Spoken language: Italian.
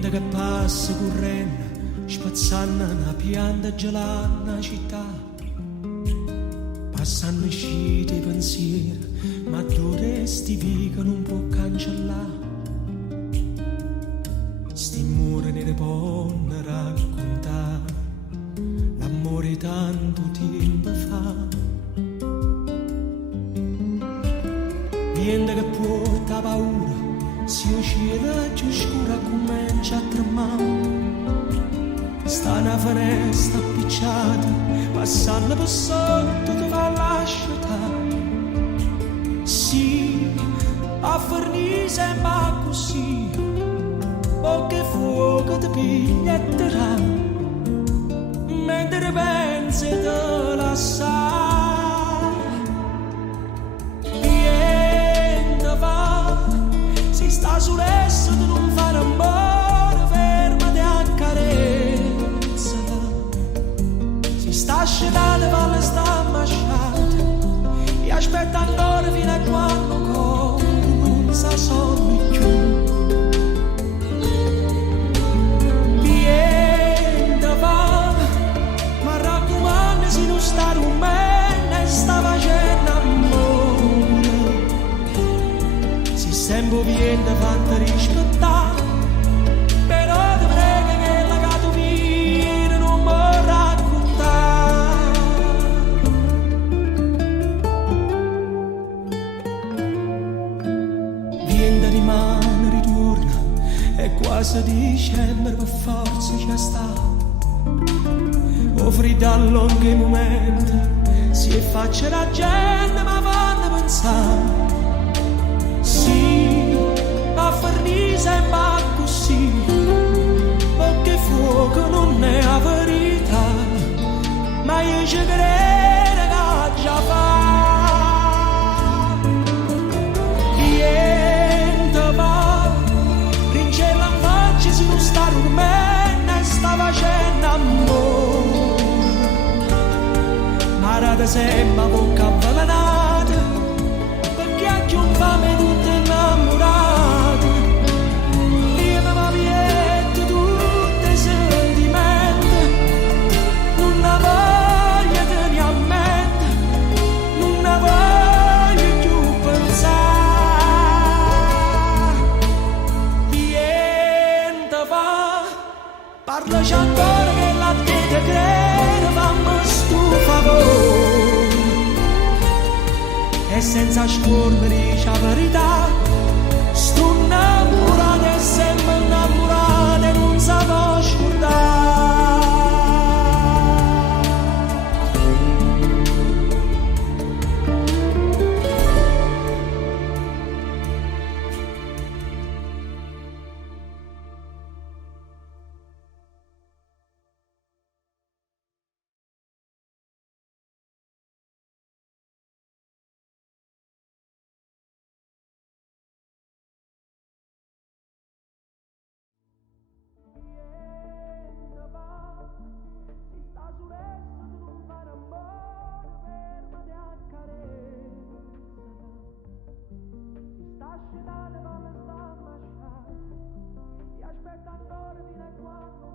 Niente che passa correndo, spazzando una pianta gelata nella città. Passano usciti i pensieri, ma tu resti vivo che non può cancellare. Sti muri ne possono raccontare l'amore tanto tempo fa. Niente che porta paura, se il cielo è più scuro comincia a tremare. Sta una finestra appicciata, passando per sotto dove lasciata. Sì, a fornire sembra così, poche fuoco ti piglia e ti dà, mentre pensi te la sa. Niente va, si sta sull'esso di non fare amore, fermati a carezza. Si sta scendendo, valle sta masciata, e aspetta ancora fino a quando non sa solo più. Stare un bene sta facendo amore, si sempre viene fatta rispettare, però ti prego che la gato viene non mi raccontare. Viene di mano ritorna e quasi dicembre per forza ci sta. Offri da lunghi momenti, si faccia la gente ma vanno pensare. Sì, a fornire sembra così, perché fuoco non è la verità, ma io ci credo che già fa. Niente va, rincella in faccia se non sta dormendo e sta facendo amore. Marata sembra bocca avvelenata, perché ha più fame tutte innamorate. Io mi vietto tutte i sentimenti, non ne voglio tenere a mente, non ne voglio più pensare. Niente va, parlaci ancora che la te credo, fammi sto favore. E senza scorgere la verità, sto innamorata e sempre innamorata e non sapevo scordare. Aspetta ancora fino a quando